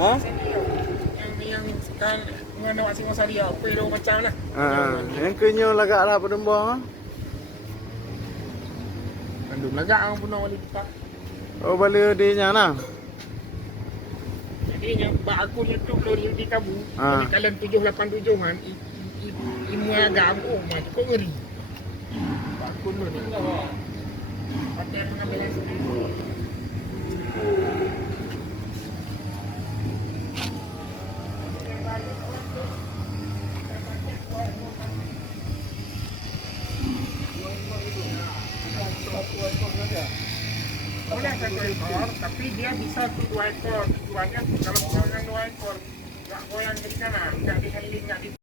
Ha? Yang sekarang dengan awak Singosari apa dia macam lah. Yang kenyo lagak lah pedemba. Bandung lagak orang pun nak balik tak. Oh bala dia nah. Jadi yang bak aku YouTube lo di kabu. Jadi kalian 787 kan imu agak oh mah kok ngeri. Bak aku lo ni. Pakai mengambil sendiri. Boleh satu ekor, tapi dia bisa 2 ekor. Tujuannya kalau kurang 2 ekor, nggak goyang di sana, nggak dikeliling, nggak di